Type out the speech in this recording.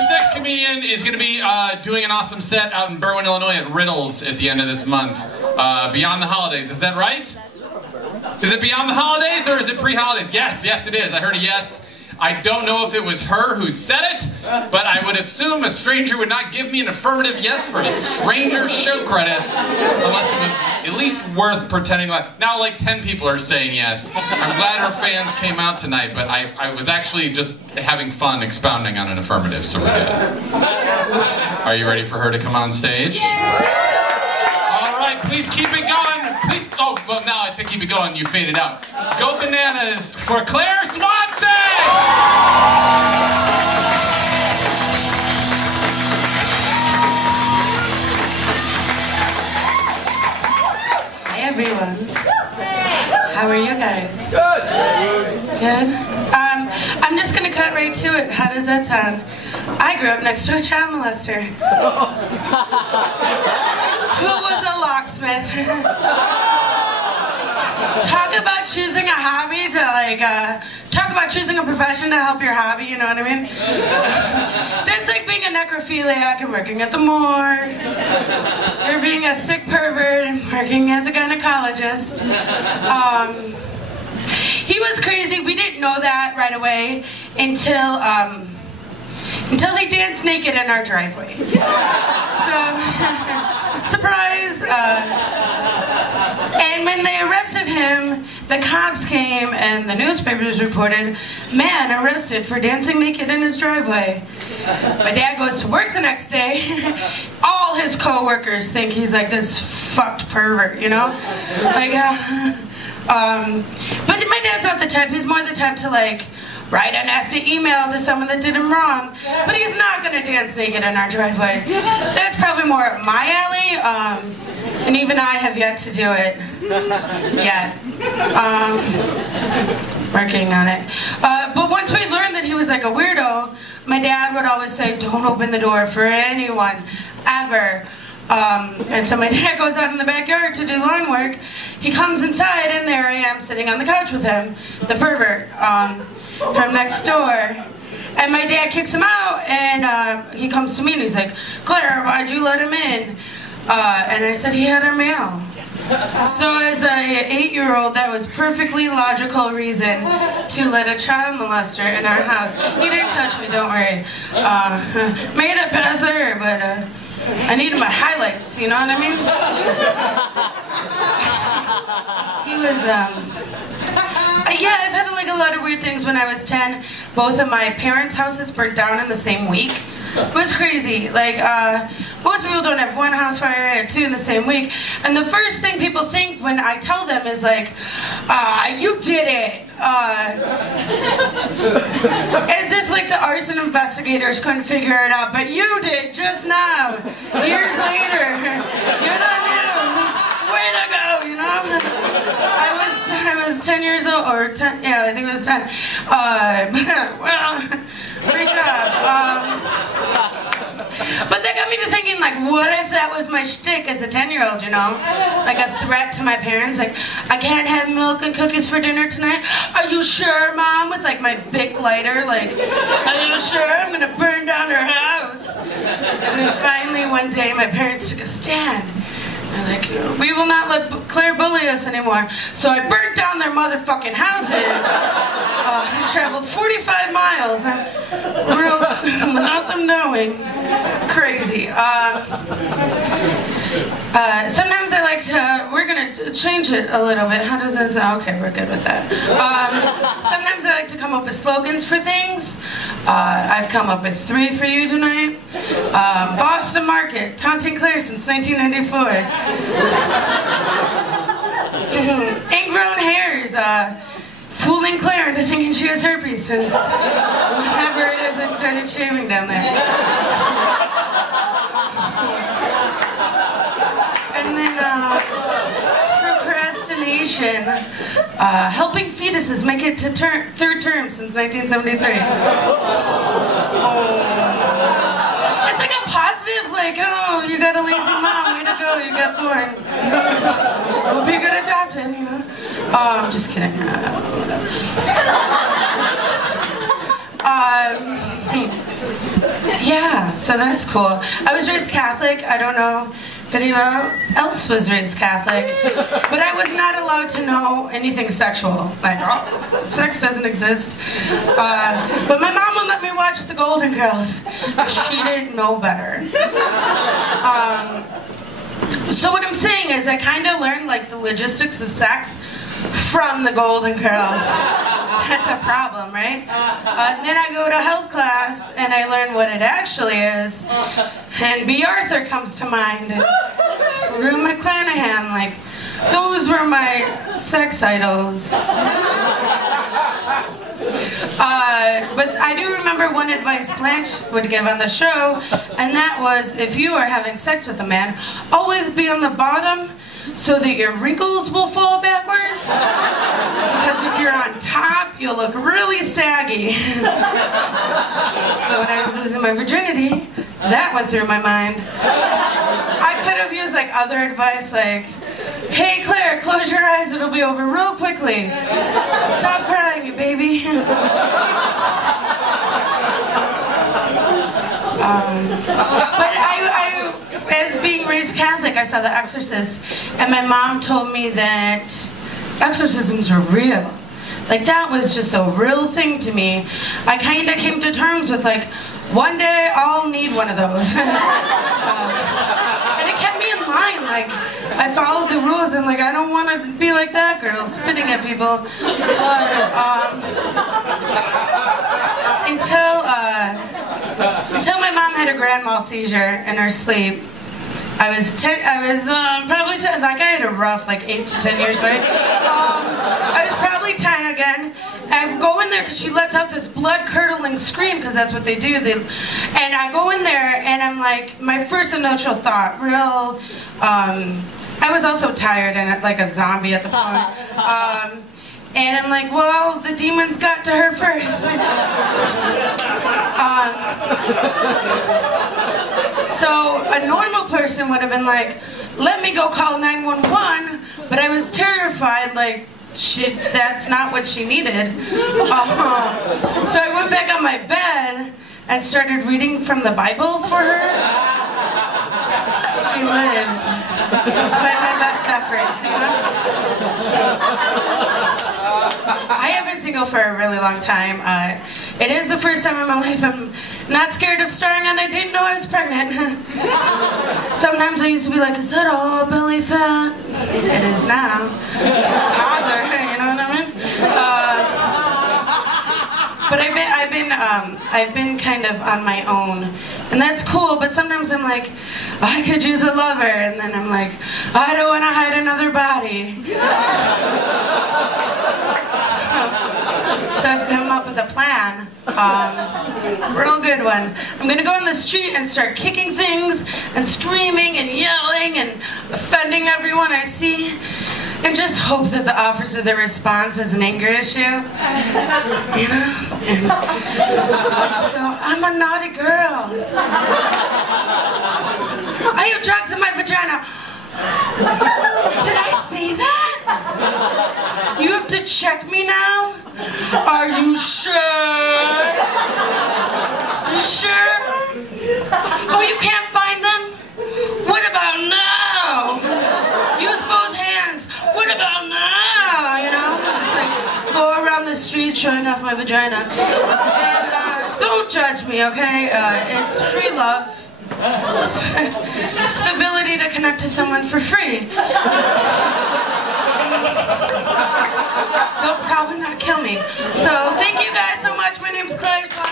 this next comedian is going to be doing an awesome set out in Berwyn, Illinois at Riddles at the end of this month. Beyond the holidays, is that right? Is it beyond the holidays or is it pre-holidays? Yes, yes it is. I heard a yes. I don't know if it was her who said it, but I would assume a stranger would not give me an affirmative yes for a stranger's show credits unless it was at least worth pretending like. Now like 10 people are saying yes. I'm glad our fans came out tonight, but I was actually just having fun expounding on an affirmative, so we're good. Are you ready for her to come on stage? All right, please keep it going. Please. Oh, well, now I said keep it going. You faded out. Go bananas for Claire Swanson! Hi everyone. How are you guys? Good. I'm just gonna cut right to it. How does that sound? I grew up next to a child molester who was a locksmith. Talk about choosing a hobby to talk about choosing a profession to help your hobby, you know what I mean? That's like being a necrophiliac and working at the morgue, or being a sick pervert and working as a gynecologist. He was crazy. We didn't know that right away until he danced naked in our driveway. So, surprise! And when they arrested him, the cops came and the newspapers reported, man arrested for dancing naked in his driveway. My dad goes to work the next day. All his co-workers think he's like this fucked pervert, you know? Like, but my dad's not the type. He's more the type to like write a nasty email to someone that did him wrong, but he's not gonna dance naked in our driveway. That's probably more up my alley, and even I have yet to do it. Yet. Working on it. But once we learned that he was like a weirdo, my dad would always say, don't open the door for anyone, ever. And so my dad goes out in the backyard to do lawn work. He comes inside and there I am sitting on the couch with him, the pervert, from next door. And my dad kicks him out and he comes to me and he's like, Claire, why'd you let him in? And I said he had our mail. So as an 8-year-old, that was perfectly logical reason to let a child molester in our house. He didn't touch me, don't worry. Made it past there, but I needed my highlights, you know what I mean? He was, yeah, I've had like a lot of weird things when I was 10. Both of my parents' houses burnt down in the same week. It was crazy. Like, most people don't have one house fire, I had 2 in the same week. And the first thing people think when I tell them is like, you did it. As if like the arson investigators couldn't figure it out, but you did just now, years later. You're the new. Way to go, you know? I was 10 years old, or 10, yeah, I think it was 10. Well, great job. But that got me to thinking, like, what if that was my shtick as a 10-year-old, you know? Like a threat to my parents, like, I can't have milk and cookies for dinner tonight. Are you sure, Mom? With like my big lighter, like, are you sure? I'm gonna burn down her house. And then finally one day my parents took a stand. They're like, we will not let Claire bully us anymore. So I burnt down their motherfucking houses and traveled 45 miles and without them knowing. Crazy. Sometimes I like to, we're going to change it a little bit. How does that sound? Okay, we're good with that. Sometimes I like to come up with slogans for things. I've come up with 3 for you tonight. Boston Market, taunting Claire since 1994. Ingrown hairs, fooling Claire into thinking she has herpes since whenever it is I started shaving down there. And then, procrastination, helping fetuses make it to 3rd term since 1973. It's like a positive, like, oh, you got a lazy mom, way to go, you got born. Hope you're good adopted, you know? I'm just kidding. Yeah, so that's cool. I was raised Catholic. I don't know if anyone else was raised Catholic, but I was not allowed to know anything sexual. Like, oh, sex doesn't exist. But my mom would let me watch the Golden Girls. She didn't know better. So what I'm saying is I kind of learned like the logistics of sex from the Golden Girls. That's a problem, right? Then I go to health class and I learn what it actually is. And B. Arthur comes to mind. And Rue McClanahan, like, those were my sex idols. But I do remember one advice Blanche would give on the show, and that was, if you are having sex with a man, always be on the bottom so that your wrinkles will fall backwards. Because if you're on top, you'll look really saggy. So when I was losing my virginity, that went through my mind. I could have used like other advice like, hey Claire, close your eyes, it'll be over real quickly. Stop crying, you baby. But I, as being raised Catholic, I saw The Exorcist, and my mom told me that exorcisms were real. Like, that was just a real thing to me. I kind of came to terms with, like, one day I'll need one of those. And it kept me in line. Like, I followed the rules, and, like, I don't want to be like that girl, spitting at people. Until my mom had a grand mal seizure in her sleep. I was probably 10, like I had a rough like 8 to 10 years, right? I was probably 10 again. I go in there because she lets out this blood-curdling scream, because that's what they do. And I go in there and I'm like, my first initial thought, I was also tired and like a zombie at the point. And I'm like, well, the demons got to her first. So a normal person would have been like, let me go call 911, but I was terrified, like, shit, that's not what she needed. So I went back on my bed and started reading from the Bible for her. She lived, despite my best efforts, you know? I have been single for a really long time. It is the first time in my life I'm not scared of starring, and I didn't know I was pregnant. Sometimes I used to be like, is that all belly fat? It is now. Toddler, you know what I mean? But I've been kind of on my own, and that's cool. But sometimes I'm like, I could use a lover, and then I'm like, I don't want to hide another body. So I've come up with a plan, real good one. I'm gonna go on the street and start kicking things and screaming and yelling and offending everyone I see, and just hope that the opposite response is an anger issue, you know? And just go, I'm a naughty girl. I have drugs in my vagina. Did I say that? You have to check me now? Are you sure? You sure? Oh, you can't find them? What about now? Use both hands. What about now? You know? Just like go around the street showing off my vagina. And don't judge me, okay? It's free love. It's the ability to connect to someone for free. They'll probably not kill me. So thank you guys so much. My name's Claire Swanson.